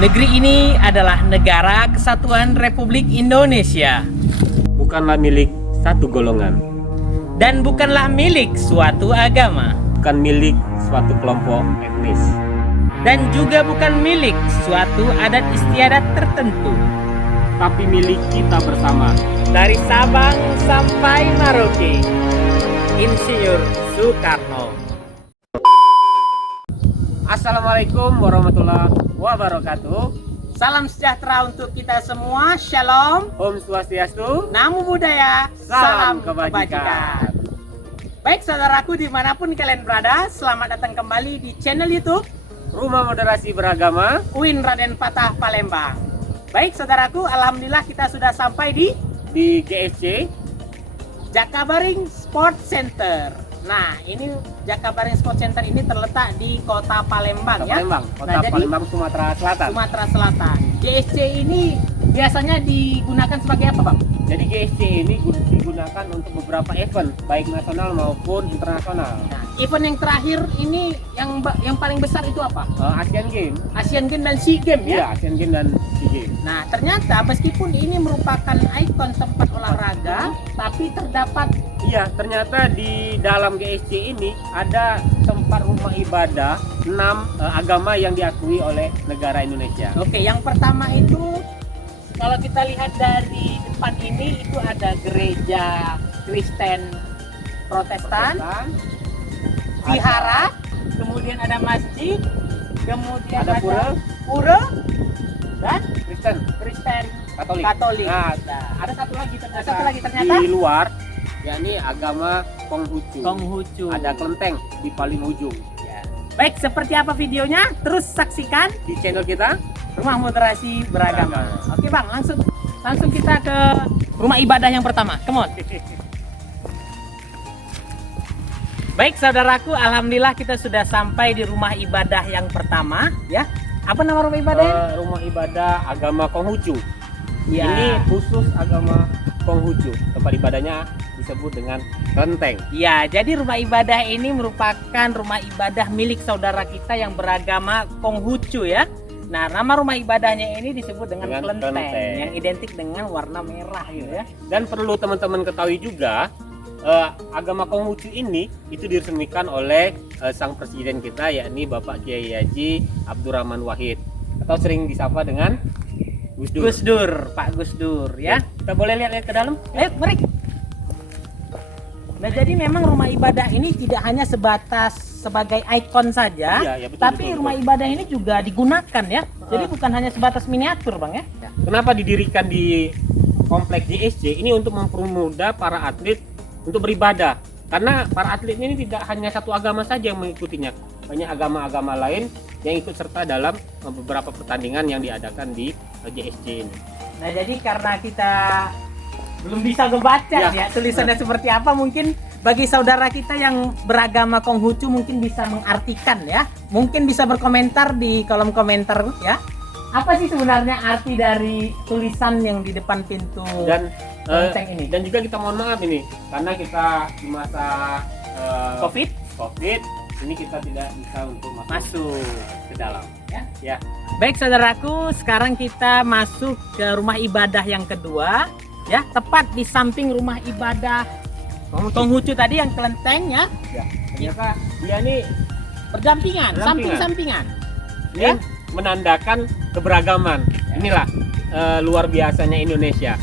Negeri ini adalah Negara Kesatuan Republik Indonesia Bukanlah milik satu golongan, dan bukanlah milik suatu agama, bukan milik suatu kelompok etnis, dan juga bukan milik suatu adat istiadat tertentu. tapi milik kita bersama. Dari Sabang sampai Merauke, Insinyur Soekarno. Assalamualaikum warahmatullahi wabarakatuh. Salam sejahtera untuk kita semua. Shalom. Om Swastiastu. Namo Buddhaya. Salam kebajikan. Baik saudaraku dimanapun kalian berada, selamat datang kembali di channel YouTube Rumah Moderasi Beragama UIN Raden Patah Palembang. Baik saudaraku, alhamdulillah kita sudah sampai di GSC Jakabaring Sport Center. Nah, ini Jakabaring Sport Center ini terletak di Kota Palembang, ya. Palembang, Kota Nah, jadi Palembang, Sumatera Selatan. Sumatera Selatan. GSC ini biasanya digunakan sebagai apa, Bang? Jadi GSC ini digunakan untuk beberapa event, baik nasional maupun internasional. Nah, event yang terakhir ini yang paling besar itu apa? Asian Games. Asian Games dan SEA Games, ya. Iya, Asian Games dan SEA Games. Nah, ternyata meskipun ini merupakan ikon tempat olahraga, tapi terdapat Ternyata di dalam GSC ini ada tempat rumah ibadah 6 agama yang diakui oleh negara Indonesia. Oke, yang pertama itu kalau kita lihat dari depan ini itu ada gereja Kristen Protestan, vihara, kemudian ada masjid, kemudian Ada pura dan Kristen Katolik. Nah, Ada satu lagi ternyata di luar, yakni agama Konghucu. Konghucu. Ada kelenteng di paling ujung. Ya. Baik, seperti apa videonya? Terus saksikan Di channel kita. Rumah Moderasi Beragama. Oke Bang, langsung kita ke rumah ibadah yang pertama. Come on. Baik saudaraku, alhamdulillah kita sudah sampai di rumah ibadah yang pertama, ya. Apa nama rumah ibadahnya? Rumah ibadah agama Konghucu. Ya. Ini khusus agama Konghucu. Tempat ibadahnya disebut dengan kelenteng. Ya, jadi rumah ibadah ini merupakan rumah ibadah milik saudara kita yang beragama Konghucu, ya. Nah, nama rumah ibadahnya ini disebut dengan kelenteng yang identik dengan warna merah, gitu ya. Dan perlu teman-teman ketahui juga, agama Konghucu ini itu diresmikan oleh sang presiden kita, yakni Bapak Kiai Haji Abdurrahman Wahid, atau sering disapa dengan Gus Dur. Pak Gus Dur, ya. Kita boleh lihat ke dalam? Ayo, mari. Nah, jadi memang rumah ibadah ini tidak hanya sebagai ikon saja, Iya, betul, tapi betul. rumah ibadah ini juga digunakan, ya. Jadi bukan hanya sebatas miniatur, Bang, ya. Kenapa didirikan di kompleks GSC? Ini untuk mempermudah para atlet untuk beribadah. Karena para atlet ini tidak hanya satu agama saja yang mengikutinya, banyak agama-agama lain yang ikut serta dalam beberapa pertandingan yang diadakan di GSC ini. Nah, jadi karena kita belum bisa membaca ya tulisannya seperti apa, mungkin bagi saudara kita yang beragama Konghucu mungkin bisa mengartikan, ya. Mungkin bisa berkomentar di kolom komentar, ya. Apa sih sebenarnya arti dari tulisan yang di depan pintu kelenteng ini? Dan juga kita mohon maaf ini karena kita di masa COVID ini kita tidak bisa untuk masuk ke dalam, ya. Baik saudaraku, sekarang kita masuk ke rumah ibadah yang kedua, ya, tepat di samping rumah ibadah Konghucu tadi yang kelenteng, ya. Ternyata dia ini Berdampingan, samping-sampingan. ini menandakan keberagaman. Inilah luar biasanya Indonesia.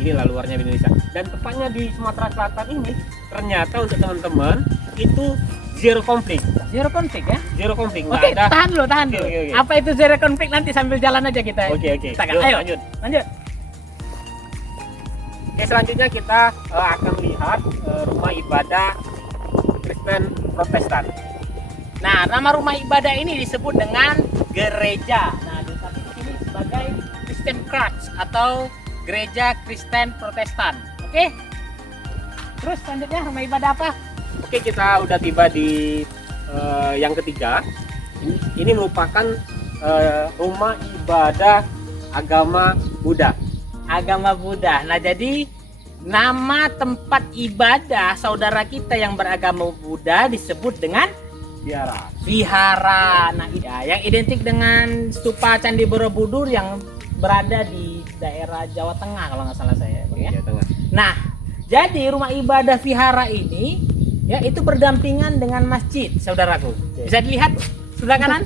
Inilah luarnya Indonesia. Dan tepatnya di Sumatera Selatan ini ternyata untuk teman-teman itu zero konflik. Zero konflik, ya. Zero konflik. Oke, tahan dulu. Oke. Apa itu zero konflik, nanti sambil jalan aja kita. Oke. Ayo, lanjut. Oke, selanjutnya kita akan lihat rumah ibadah Kristen Protestan. Nah, nama rumah ibadah ini disebut dengan gereja. Nah, tapi di sini sebagai Christian Church atau gereja Kristen Protestan. Oke. Terus selanjutnya rumah ibadah apa? Oke, kita udah tiba di yang ketiga. Ini merupakan rumah ibadah agama Buddha. Agama Buddha. Nah, jadi nama tempat ibadah saudara kita yang beragama Buddha disebut dengan Vihara. Nah, ya, yang identik dengan stupa Candi Borobudur yang berada di daerah Jawa Tengah kalau nggak salah saya, Bang, ya. Jawa Tengah. Nah, jadi rumah ibadah vihara ini ya itu berdampingan dengan masjid, saudaraku. Bisa dilihat sebelah kanan.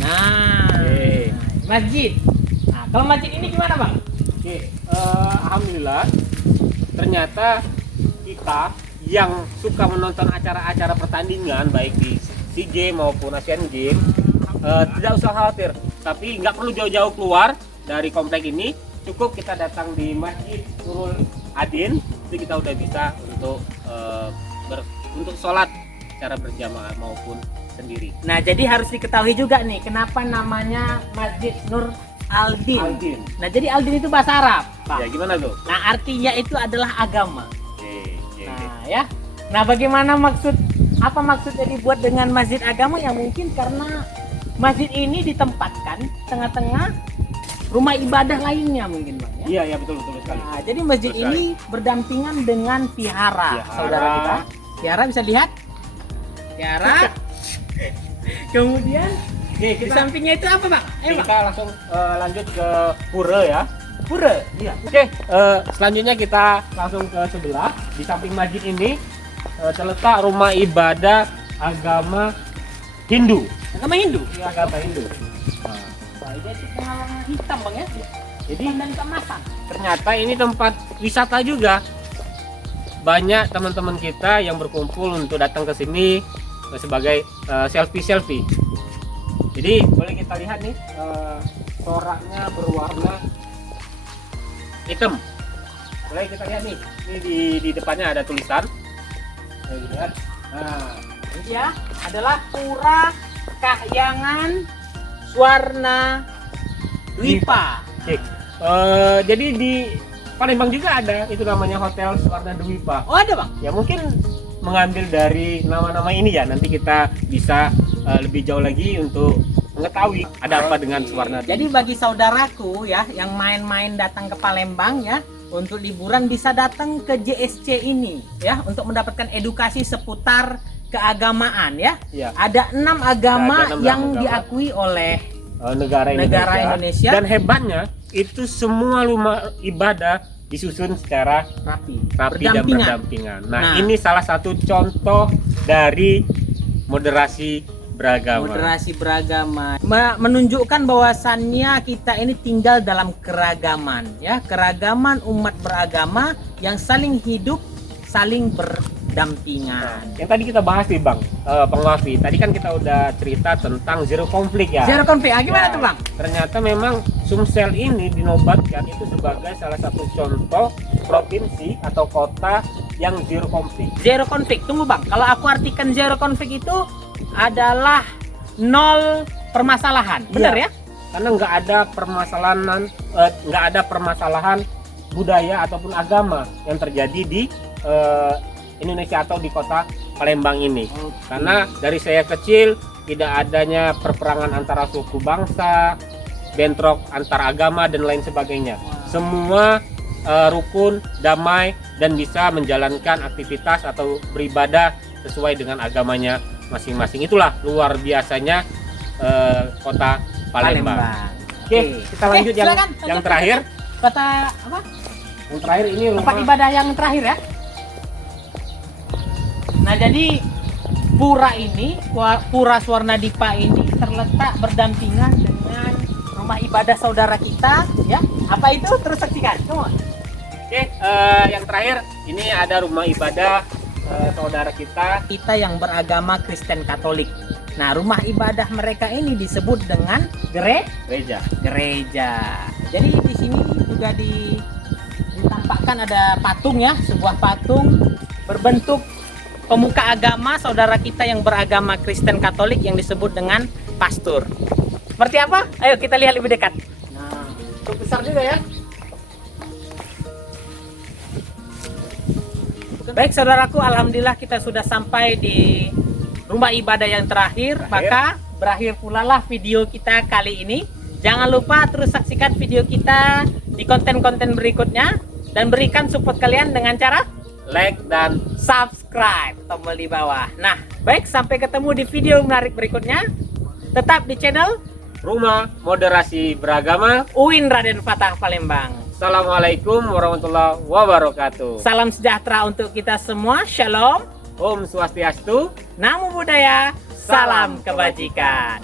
Nah, masjid. Nah, kalau masjid ini gimana, Bang? Oke, alhamdulillah ternyata kita yang suka menonton acara-acara pertandingan baik di SEA Games maupun Asian Games tidak usah khawatir, tapi nggak perlu jauh-jauh keluar dari komplek ini, cukup kita datang di Masjid Nurul Adin, itu kita udah bisa untuk untuk sholat secara berjamaah maupun sendiri. Nah, jadi harus diketahui juga nih kenapa namanya Masjid Nur Aldin. Aldin. Nah, jadi Aldin itu bahasa Arab, Pak. Ya gimana tuh? Nah, artinya itu adalah agama. Oke. Nah, ya. Nah, bagaimana apa maksudnya dibuat dengan masjid agama? Ya mungkin karena masjid ini ditempatkan tengah-tengah rumah ibadah lainnya mungkin, Bang, ya. Iya, betul sekali. Nah, jadi masjid Betul ini berdampingan dengan vihara, Vihara. saudara kita. Vihara bisa lihat? Vihara. Kemudian Oke, di sampingnya itu apa, Bang? Bang. kita langsung lanjut ke pura ya. Pura. Iya. Oke, selanjutnya kita langsung ke sebelah. Di samping masjid ini terletak rumah ibadah agama Hindu. Agama Hindu. Agama Hindu. Nah, ini itu pengalaman hitam, Bang, ya. Jadi Dan kemasan. ternyata ini tempat wisata juga. Banyak teman-teman kita yang berkumpul untuk datang ke sini sebagai selfie. Jadi boleh kita lihat nih, coraknya berwarna hitam. Boleh kita lihat nih, ini di depannya ada tulisan. Boleh dilihat. Nah, Ini ya adalah Pura Kahyangan Swarna Dwipa. oke. Jadi di Palembang juga ada, itu namanya Hotel Swarna Dwipa. Oh, ada, Bang? Ya mungkin mengambil dari nama-nama ini ya, nanti kita bisa lebih jauh lagi untuk mengetahui ada apa dengan Swarna. Jadi bagi saudaraku ya yang main-main datang ke Palembang ya untuk liburan bisa datang ke JSC ini ya untuk mendapatkan edukasi seputar keagamaan ya. Ya. Ada 6 agama Ada 6 yang agama. diakui oleh Negara Indonesia. Dan hebatnya itu semua rumah ibadah disusun secara rapi dan berdampingan. Nah, ini salah satu contoh dari moderasi beragama. Moderasi beragama menunjukkan bahwasannya kita ini tinggal dalam keragaman ya, keragaman umat beragama yang saling hidup, saling berdampingan. Yang tadi kita bahas nih, Bang, Bang Wafi. Tadi kan kita udah cerita tentang zero konflik ya. Zero konflik. Gimana Ya, tuh, Bang? Ternyata memang Sumsel ini dinobatkan itu sebagai salah satu contoh provinsi atau kota yang zero konflik. Zero konflik. Tunggu, Bang. Kalau aku artikan zero konflik itu adalah 0 permasalahan. Benar Iya. ya? Karena nggak ada permasalahan budaya ataupun agama yang terjadi di Indonesia atau di kota Palembang ini. Karena dari saya kecil tidak adanya perperangan antara suku bangsa, bentrok antar agama dan lain sebagainya. Semua rukun, damai dan bisa menjalankan aktivitas atau beribadah sesuai dengan agamanya masing-masing. Itulah luar biasanya kota Palembang. Oke, kita lanjut silakan, yang lanjut. terakhir. Kata apa? Yang terakhir ini Tempat rumah ibadah yang terakhir ya. Nah, jadi Pura Swarna Dwipa ini terletak berdampingan dengan rumah ibadah saudara kita ya. Apa itu? Terus saksikan. Come on. Oke, yang terakhir ini ada rumah ibadah saudara kita yang beragama Kristen Katolik. Nah, rumah ibadah mereka ini disebut dengan gereja. Jadi di sini juga ditampakkan ada patung ya, sebuah patung berbentuk pemuka agama saudara kita yang beragama Kristen Katolik yang disebut dengan pastor. Seperti apa? Ayo kita lihat lebih dekat. Nah, cukup besar juga ya. Baik saudaraku, alhamdulillah kita sudah sampai di rumah ibadah yang terakhir. Maka berakhir pula lah video kita kali ini. Jangan lupa terus saksikan video kita di konten-konten berikutnya dan berikan support kalian dengan cara like, dan subscribe, tombol di bawah. Nah, baik, sampai ketemu di video menarik berikutnya. Tetap di channel Rumah Moderasi Beragama UIN Raden Fatah Palembang. Assalamualaikum warahmatullahi wabarakatuh. Salam sejahtera untuk kita semua. Shalom. Om Swastiastu. Namo Buddhaya. Salam kebajikan.